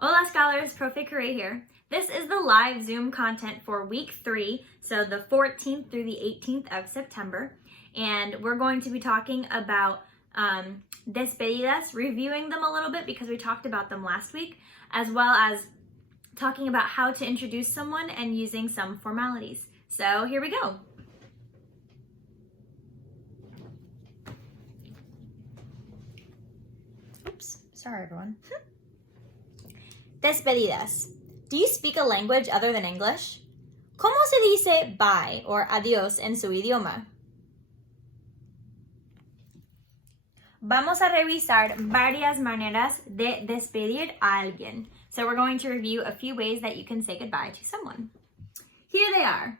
Hola scholars, Profe Correia here. This is the live Zoom content for week 3, so the 14th through the 18th of September. And we're going to be talking about despedidas, reviewing them a little bit because we talked about them last week, as well as talking about how to introduce someone and using some formalities. So here we go. Oops, sorry everyone. Despedidas. Do you speak a language other than English? ¿Cómo se dice bye or adiós en su idioma? Vamos a revisar varias maneras de despedir a alguien. So we're going to review a few ways that you can say goodbye to someone. Here they are.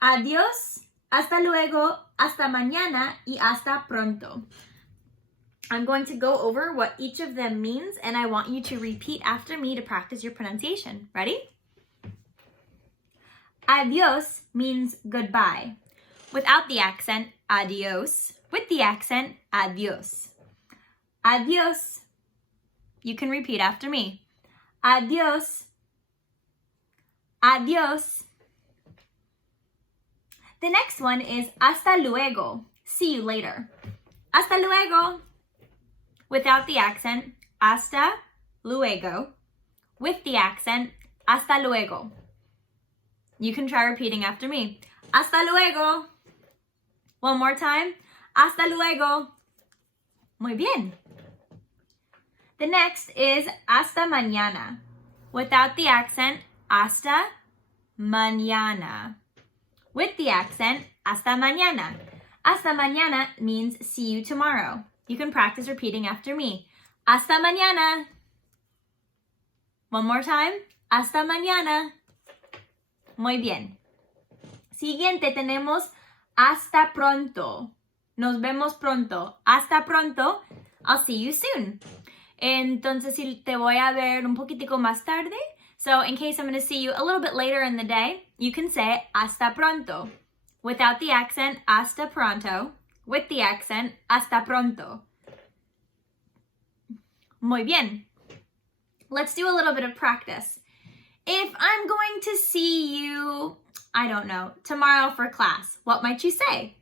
Adiós, hasta luego, hasta mañana, y hasta pronto. I'm going to go over what each of them means, and I want you to repeat after me to practice your pronunciation. Ready? Adiós means goodbye. Without the accent, adiós. With the accent, adiós. Adiós. You can repeat after me. Adiós. Adiós. The next one is hasta luego. See you later. Hasta luego. Without the accent, hasta luego. With the accent, hasta luego. You can try repeating after me. Hasta luego. One more time. Hasta luego. Muy bien. The next is hasta mañana. Without the accent, hasta mañana. With the accent, hasta mañana. Hasta mañana means see you tomorrow. You can practice repeating after me. Hasta mañana. One more time. Hasta mañana. Muy bien. Siguiente tenemos hasta pronto. Nos vemos pronto. Hasta pronto. I'll see you soon. Entonces, si te voy a ver un poquitico más tarde. So, in case I'm going to see you a little bit later in the day, you can say hasta pronto. Without the accent, hasta pronto. With the accent, hasta pronto. Muy bien. Let's do a little bit of practice. If I'm going to see you, I don't know, tomorrow for class, what might you say?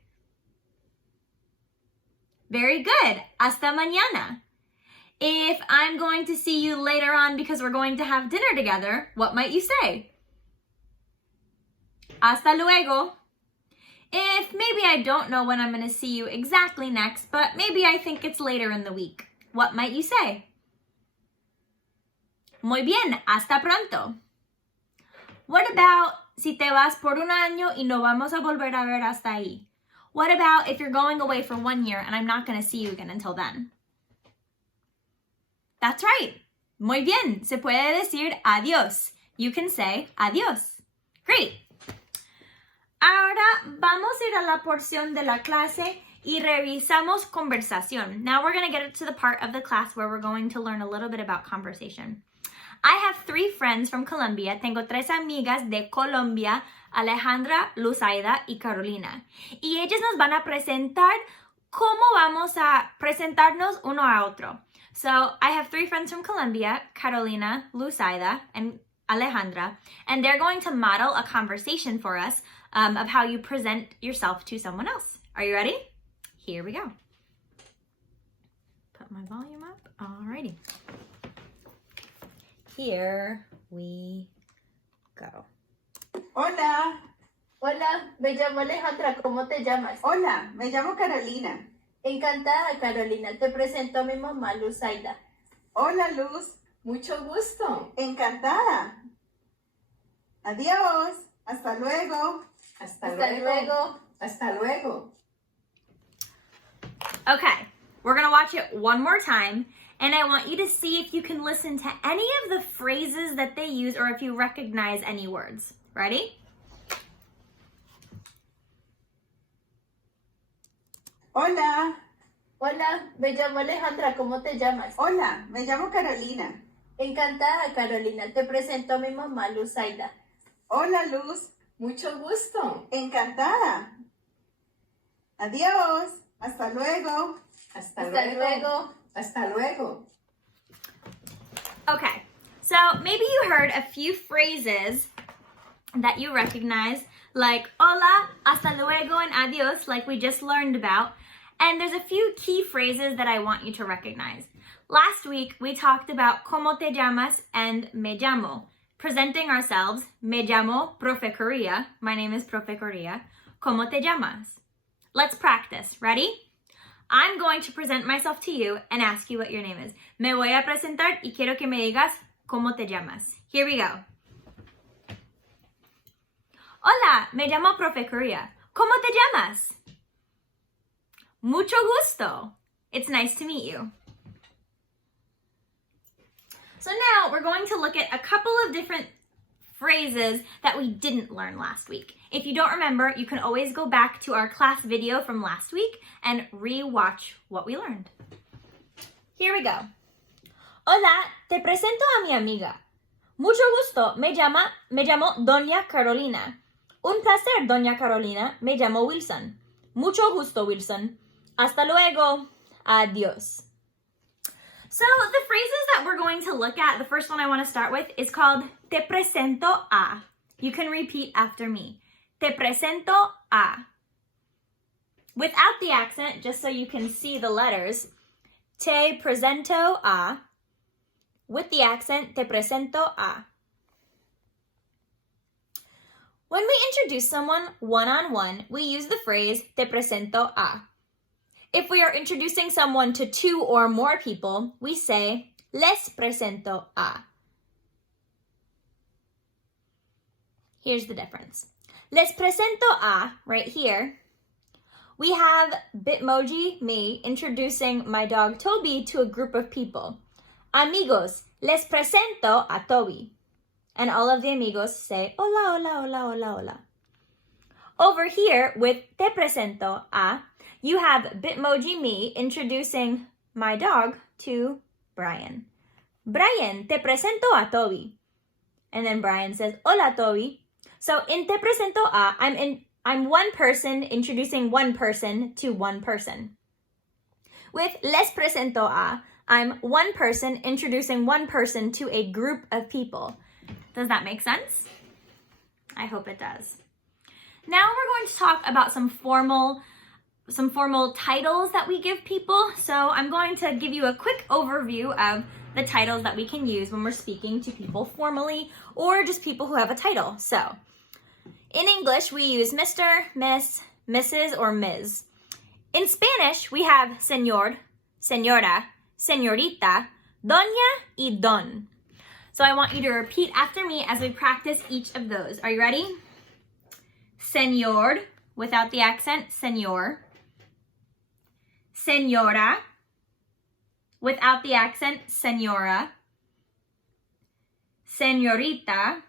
Very good. Hasta mañana. If I'm going to see you later on because we're going to have dinner together, what might you say? Hasta luego. If maybe I don't know when I'm going to see you exactly next, but maybe I think it's later in the week, what might you say? Muy bien, hasta pronto. What about si te vas por un año y no vamos a volver a ver hasta ahí? What about if you're going away for 1 year and I'm not going to see you again until then? That's right. Muy bien. Se puede decir adiós. You can say adiós. Great. Ahora vamos a ir a la porción de la clase y revisamos conversación. Now we're going to get to the part of the class where we're going to learn a little bit about conversation. I have 3 friends from Colombia. Tengo 3 amigas de Colombia, Alejandra, Luzaida y Carolina. Y ellas nos van a presentar cómo vamos a presentarnos uno a otro. So I have 3 friends from Colombia, Carolina, Luzaida, and Alejandra, and they're going to model a conversation for us of how you present yourself to someone else. Are you ready? Here we go. Put my volume up. Alrighty. Here we go. Hola, Hola, me llamo Alejandra, ¿cómo te llamas? hola, me llamo Carolina. Encantada, Carolina. Te presento a mi mamá, Luzaida. Hola, Luz. Mucho gusto. Encantada. Adiós. Hasta luego. Hasta luego. Hasta luego. Okay, we're going to watch it one more time, and I want you to see if you can listen to any of the phrases that they use or if you recognize any words. Ready? Hola, Hola, me llamo Alejandra, ¿cómo te llamas? hola, me llamo Carolina. Encantada, Carolina. Te presento a mi mamá, Luzaida. Hola, Luz. Mucho gusto. Encantada. Adiós. Hasta luego. Hasta luego. Hasta luego. Okay, so So maybe you heard a few phrases that you recognize, like hola, hasta luego, and adios, like we just learned about. And there's a few key phrases that I want you to recognize. Last week, we talked about ¿Cómo te llamas? And me llamo. Presenting ourselves, me llamo Profe Correia. My name is Profe Correia. ¿Cómo te llamas? Let's practice. Ready? I'm going to present myself to you and ask you what your name is. Me voy a presentar y quiero que me digas ¿Cómo te llamas? Here we go. Hola, me llamo Profe Correia. ¿Cómo te llamas? Mucho gusto. It's nice to meet you. So now we're going to look at a couple of different phrases that we didn't learn last week. If you don't remember, you can always go back to our class video from last week and re-watch what we learned. Here we go. Hola, te presento a mi amiga. Mucho gusto, me llamo Doña Carolina. Un placer, Doña Carolina, me llamo Wilson. Mucho gusto, Wilson. Hasta luego. Adios. So the phrases that we're going to look at, the first one I want to start with is called Te presento a. You can repeat after me. Te presento a. Without the accent, just so you can see the letters, Te presento a. With the accent, Te presento a. When we introduce someone one-on-one, we use the phrase Te presento a. If we are introducing someone to two or more people, we say, les presento a. Here's the difference. Les presento a, right here, we have Bitmoji, me, introducing my dog Toby to a group of people. Amigos, les presento a Toby. And all of the amigos say, hola, hola, hola, hola, hola. Over here, with te presento a, you have Bitmoji me introducing my dog to Brian. Brian, te presento a Toby. And then Brian says, hola, Toby. So in te presento a, I'm one person introducing one person to one person. With les presento a, I'm one person introducing one person to a group of people. Does that make sense? I hope it does. Now we're going to talk about some formal titles that we give people. So I'm going to give you a quick overview of the titles that we can use when we're speaking to people formally or just people who have a title. So in English, we use Mr., Miss, Mrs., or Ms. In Spanish, we have señor, señora, señorita, doña, y don. So I want you to repeat after me as we practice each of those. Are you ready? Señor, without the accent, señor. Señora, without the accent, señora. Señorita,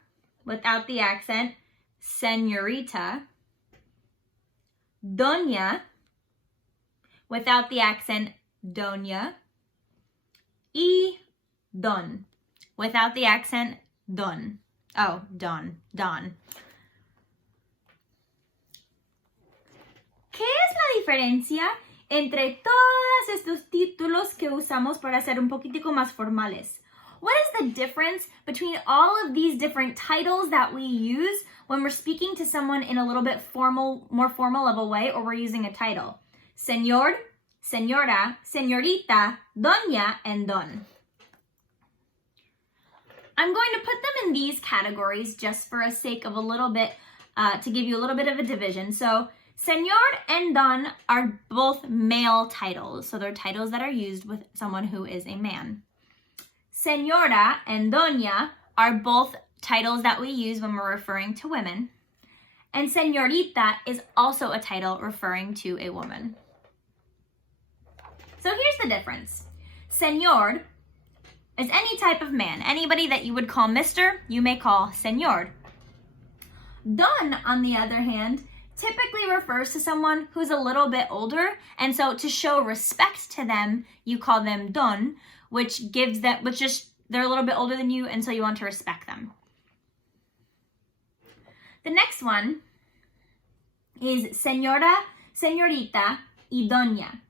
without the accent, señorita. Doña, without the accent, doña. Y don, without the accent, don. Oh, don. ¿Qué es la diferencia entre todos estos títulos que usamos para ser un poquitico más formales? What is the difference between all of these different titles that we use when we're speaking to someone in a little bit more formal of a way, or we're using a title? Señor, señora, señorita, doña, and don. I'm going to put them in these categories just for a sake of a little bit, to give you a little bit of a division. So señor and don are both male titles. So they're titles that are used with someone who is a man. Señora and doña are both titles that we use when we're referring to women. And señorita is also a title referring to a woman. So here's the difference. Señor is any type of man. Anybody that you would call Mr., you may call señor. Don, on the other hand, typically refers to someone who's a little bit older, and so to show respect to them, you call them don, which just they're a little bit older than you, and so you want to respect them. The next one is señora, señorita, y doña.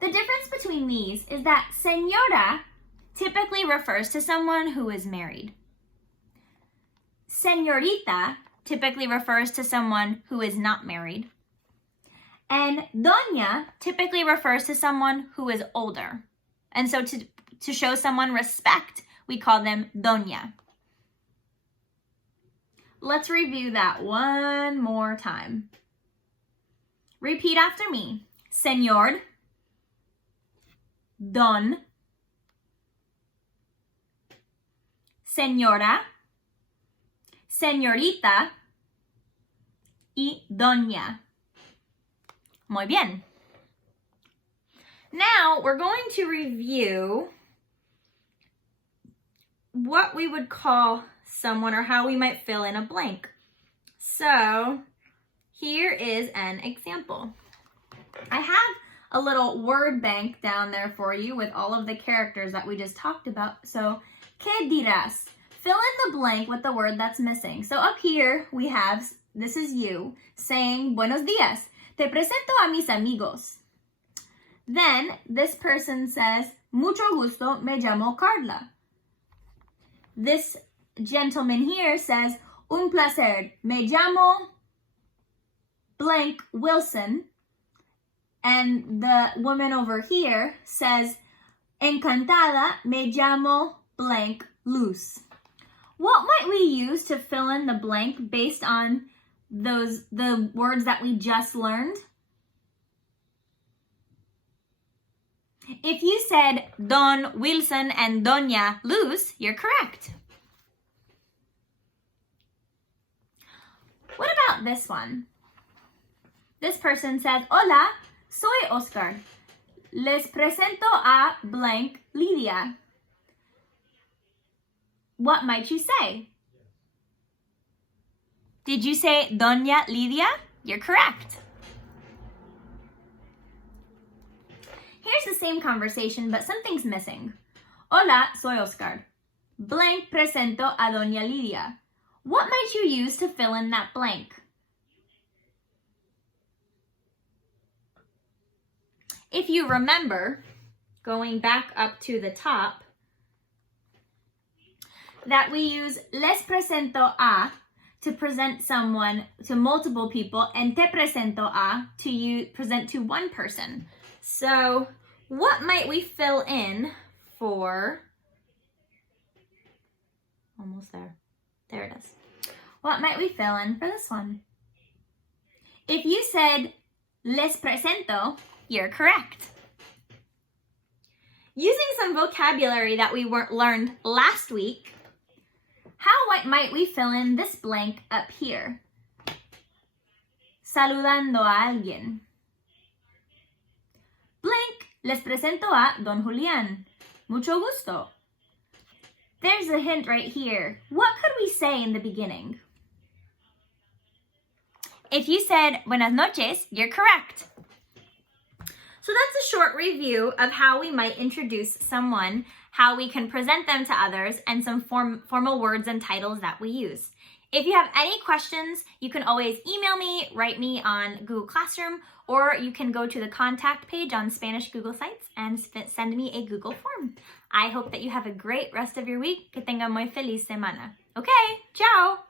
The difference between these is that señora typically refers to someone who is married. Señorita typically refers to someone who is not married. And doña typically refers to someone who is older. And so to show someone respect, we call them doña. Let's review that one more time. Repeat after me. Señor, don, señora, señorita y doña. Muy bien. Now we're going to review what we would call someone or how we might fill in a blank. So here is an example. I have a little word bank down there for you with all of the characters that we just talked about. So, ¿qué dirás? Fill in the blank with the word that's missing. So up here we have, this is you, saying, buenos días, te presento a mis amigos. Then this person says, mucho gusto, me llamo Carla. This gentleman here says, un placer, me llamo blank Wilson. And the woman over here says, encantada, me llamo blank Luz. What might we use to fill in the blank based on the words that we just learned? If you said Don Wilson and Doña Luz, you're correct. What about this one? This person says, hola, soy Oscar. Les presento a blank Lidia. What might you say? Did you say Doña Lidia? You're correct. Here's the same conversation, but something's missing. Hola, soy Oscar. Blank presento a Doña Lidia. What might you use to fill in that blank? If you remember, going back up to the top, that we use les presento a to present someone to multiple people and te presento a to present to one person. So what might we fill in for, almost there, there it is. What might we fill in for this one? If you said les presento, you're correct. Using some vocabulary that we learned last week, how might we fill in this blank up here? Saludando a alguien. Blank, les presento a Don Julián. Mucho gusto. There's a hint right here. What could we say in the beginning? If you said buenas noches, you're correct. So that's a short review of how we might introduce someone, how we can present them to others, and some formal words and titles that we use. If you have any questions, you can always email me, write me on Google Classroom, or you can go to the contact page on Spanish Google Sites and send me a Google form. I hope that you have a great rest of your week. Que tenga muy feliz semana. Okay, ciao!